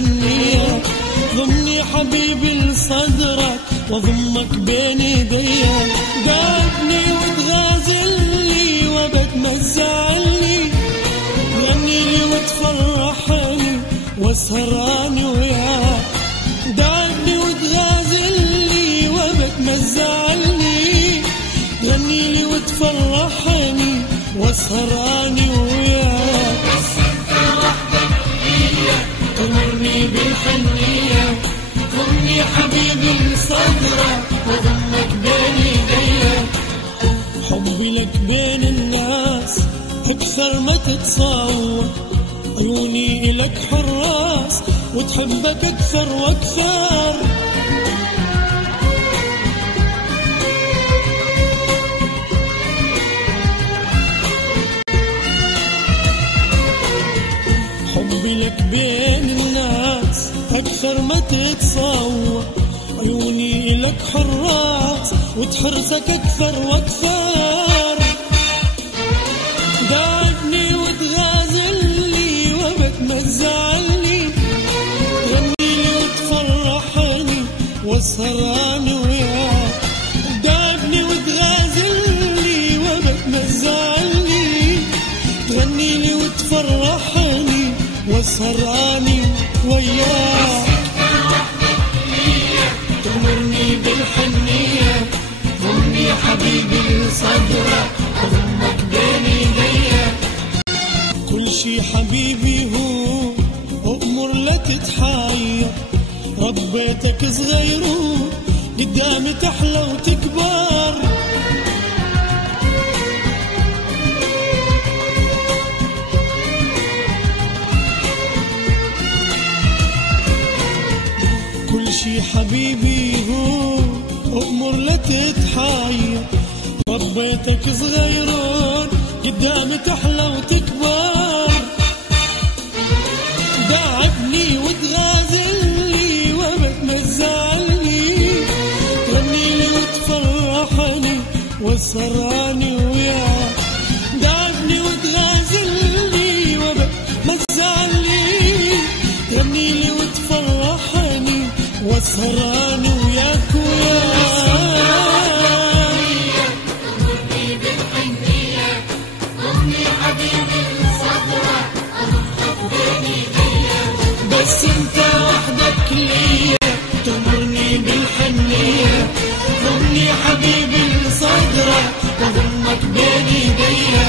بالحنية. ضمني حبيبي لصدرك واضمك بين ايديا. دعبني وتغازلني وبتمزعلني، تغني لي وتفرحني واسهراني وياك. دعبني وتغازلني وبتمزعلني، تغني لي وتفرحني واسهراني وياك. بس انت وحدك ليا تمرني بالحنية. ضمني حبيبي لصدرك وضمك بين ايديا. حبي لك بين الناس اكثر ما تتصور، عيوني الك حراس وتحبك اكثر واكثر. حبي لك بين الناس اكثر ما تتصور، عيوني الك حراس وتحرسك اكثر واكثر. دعبني وتغازلني وبتمزعلني، تغني لي وتفرحني واسهراني وياك. دعبني وتغازلني وبتمزعلني، تغني لي وتفرحني واسهراني وياك. تغمرني بالحنية. ضمني حبيبي لصدرك وضمك بين ايديا. كل شي حبيبي هو أؤمر لا تتحاير، ربيتك صغير قدامي تحلى وتكبر. كل شي حبيبي هو أؤمر لا تتحاير، ربيتك صغيرون قدامي تحلى وتكبر. دعبني وتغازلني وبتمزعلني، تغني لي وتفرحني واسهراني وياك. دعبني وتغازلني وبتمزعلني، تغني لي وتفرحني واسهراني وياك وياك. بس انت وحدك ليا تمرني بالحنية. ضمني حبيبي لصدرك وضمك بين ايديا.